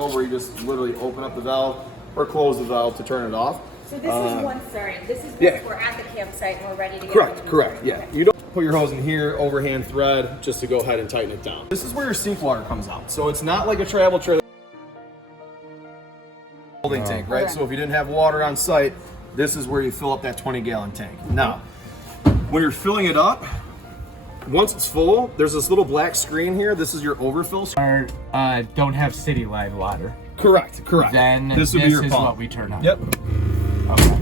ago where you just literally open up the valve or close the valve to turn it off. So this is once yeah. we're at the campsite and we're ready to get Correct, yeah. You don't put your hose in here, overhand thread, just to go ahead and tighten it down. This is where your sink water comes out. So it's not like a travel trailer holding tank, right? Okay. So if you didn't have water on site, this is where you fill up that 20-gallon tank. Now, when you're filling it up, once it's full, there's this little black screen here. This is your overfill. Don't have city line water. Correct. Then this would be your is pump. what we turn on. Yep. Okay.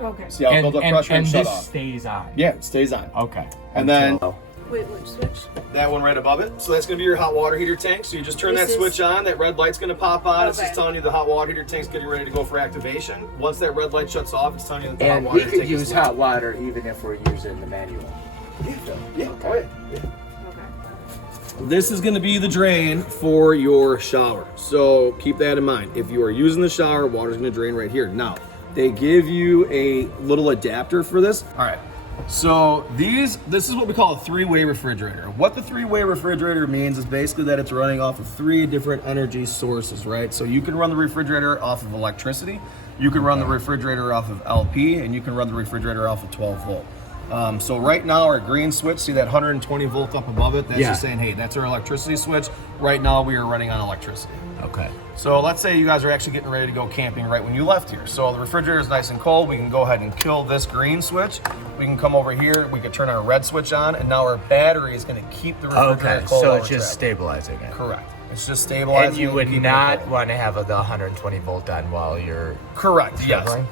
Okay. See how it builds up pressure and shut this off. stays on. Yeah, it stays on. Okay. And then Wait, which switch? that one right above it. So that's gonna be your hot water heater tank. So you just turn This that is- switch on, that red light's gonna pop on. It's Okay. just telling you the hot water heater tank's getting ready to go for activation. Once that red light shuts off, it's telling you that the And hot we water could tank is use full. hot water even if we're using the manual. Yeah, oh yeah. Okay. This is gonna be the drain for your shower. So keep that in mind. If you are using the shower, water's gonna drain right here. Now, they give you a little adapter for this. All right. So this is what we call a three-way refrigerator. What the three-way refrigerator means is basically that it's running off of 3 different energy sources, right? So you can run the refrigerator off of electricity, you can run the refrigerator off of LP, and you can run the refrigerator off of 12 volt. So right now our green switch, see that 120 volt up above it? That's just saying, hey, that's our electricity switch. Right now we are running on electricity. Okay. So let's say you guys are actually getting ready to go camping right when you left here. So the refrigerator is nice and cold. We can go ahead and kill this green switch. We can come over here. We can turn our red switch on, and now our battery is going to keep the refrigerator Okay. cold. So while it's we're just traveling. stabilizing it. Correct. It's just stabilizing. And you it would keeping it not cold. want to have the 120 volt on while you're Correct. Yes. traveling?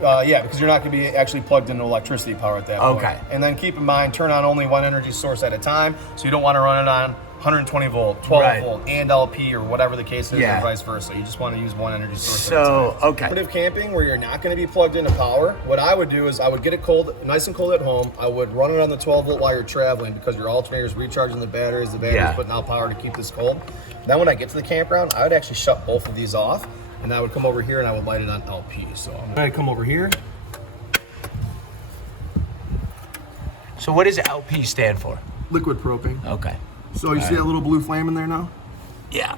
Yeah, because you're not going to be actually plugged into electricity power at that point. Okay. And then keep in mind, turn on only one energy source at a time. So you don't want to run it on 120 volt, 12 Right. volt, and LP or whatever the case is, Yeah. or vice versa. You just want to use one energy source at a time. So, okay. Primitive camping where you're not going to be plugged into power, what I would do is I would get it cold, nice and cold at home. I would run it on the 12 volt while you're traveling because your alternator is recharging the battery's Yeah. putting out power to keep this cold. Then when I get to the campground, I would actually shut both of these off, and I would come over here and I would light it on LP. So I'm going to come over here. So what does LP stand for? Liquid propane. Okay. So you see that little blue flame in there now? Yeah.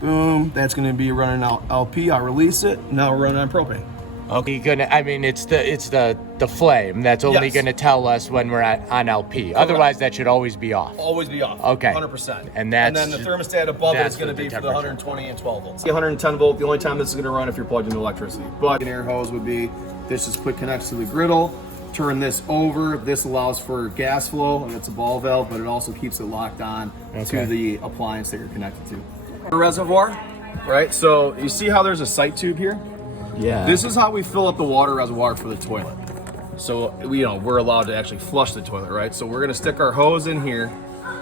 Boom. That's going to be running out LP. I release it. Now we're running on propane. Okay. It's the flame that's only Yes. gonna tell us when we're on LP. Otherwise, that should always be off. Always be off. Okay. 100%. And then that's the thermostat above it that's is going to what the be for the temperature. 120 and 12 volts. 110 volt. The only time this is going to run if you're plugged into electricity. But an air hose would be this just quick connects to the griddle. Turn this over. This allows for gas flow, and it's a ball valve, but it also keeps it locked on to the appliance that you're connected to. The reservoir, right? So you see how there's a sight tube here? Yeah. This is how we fill up the water reservoir for the toilet. So we're allowed to actually flush the toilet, right? So we're gonna stick our hose in here.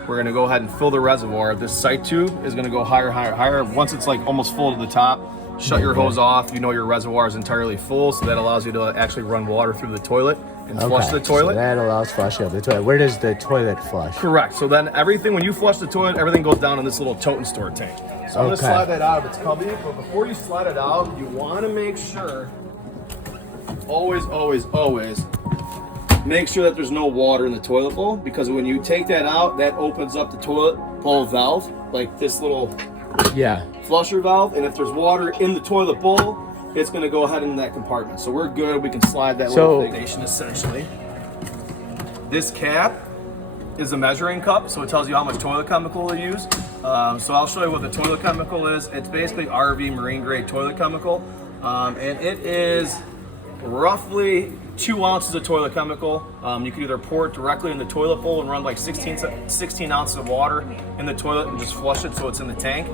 We're gonna go ahead and fill the reservoir. This sight tube is gonna go higher, higher, higher. Once it's like almost full to the top, shut your hose off. You know your reservoir is entirely full, so that allows you to actually run water through the toilet and flush the toilet. So that allows flushing of the toilet. Where does the toilet flush? Correct. So then everything, when you flush the toilet, everything goes down in this little tote and store tank. So I'm gonna Okay. slide that out of its cubby, but before you slide it out, you wanna make sure, always, make sure that there's no water in the toilet bowl, because when you take that out, that opens up the toilet bowl valve, like this little Yeah. flusher valve, and if there's water in the toilet bowl, it's gonna go ahead in that compartment. So we're good, we can slide that little foundation essentially. This cap is a measuring cup, so it tells you how much toilet chemical to use. So I'll show you what the toilet chemical is. It's basically RV marine grade toilet chemical, and it is roughly 2 ounces of toilet chemical. You can either pour it directly in the toilet bowl and run like 16 ounces of water in the toilet and just flush it so it's in the tank.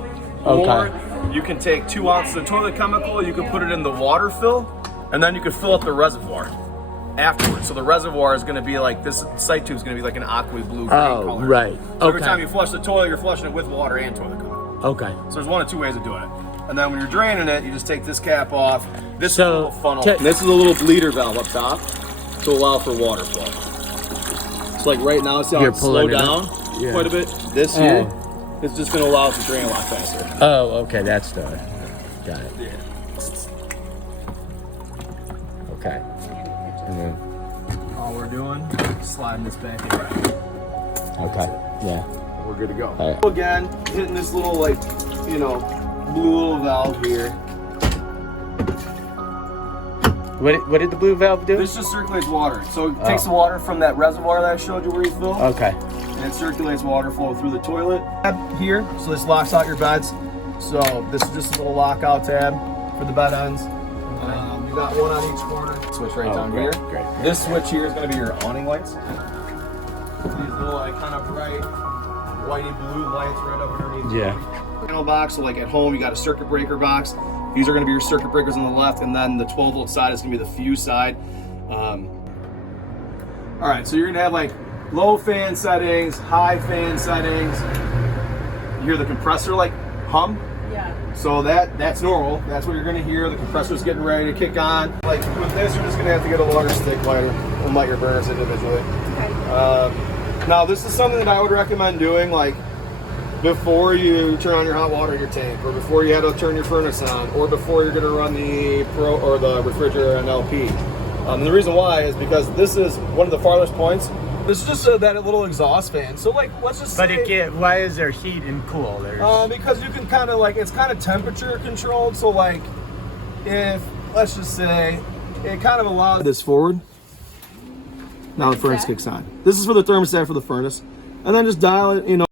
Or you can take 2 ounces of toilet chemical, you can put it in the water fill, and then you can fill up the reservoir afterwards. So the reservoir is going to be like, this sight tube is going to be like an aqua blue green color. right. So every Okay. time you flush the toilet, you're flushing it with water and toilet chemical. Okay. So there's 1 of 2 ways of doing it. And then when you're draining it, you just take this cap off. This is a So, little funnel. to- This is a little bleeder valve up top to allow for water flow. So like right now, see how You're it's slowed pulling it down up? Yeah. quite a bit? This here, it's just going to allow it to drain a lot faster. Oh, okay. That's the. Got it. Yeah. Okay. And then, All we're doing is sliding this back in. okay. Yeah. We're good to go. All right. Again, hitting this little blue little valve here. What did the blue valve do? This just circulates water. So it takes the water from that reservoir that I showed you where you fill, Okay. and it circulates water flow through the toilet. Tab here, so this locks out your beds. So this is just a little lockout tab for the bed ends. You got one on each corner. Switch right down great, here. great. This switch here is going to be your awning lights. These little like kind of bright whitey blue lights right up underneath. Yeah. Panel box. So like at home, you got a circuit breaker box. These are going to be your circuit breakers on the left, and then the 12-volt side is going to be the fuse side. All right, so you're going to have like low fan settings, high fan settings. You hear the compressor like hum. Yeah. So that's normal. That's what you're going to hear. The compressor's getting ready to kick on. Like with this, you're just going to have to get a water stick lighter and light your burners individually. Okay. Now, this is something that I would recommend doing like before you turn on your hot water in your tank, or before you had to turn your furnace on, or before you're going to run the Pro or the refrigerator and LP. And the reason why is because this is one of the farthest points. This is just that little exhaust fan. So like, let's just But say, why is there heat and cool? because you can kind of like, it's kind of temperature controlled. So like, if let's just say it kind of allows this forward. Now the furnace kicks on. This is for the thermostat for the furnace, and then just dial it. You know.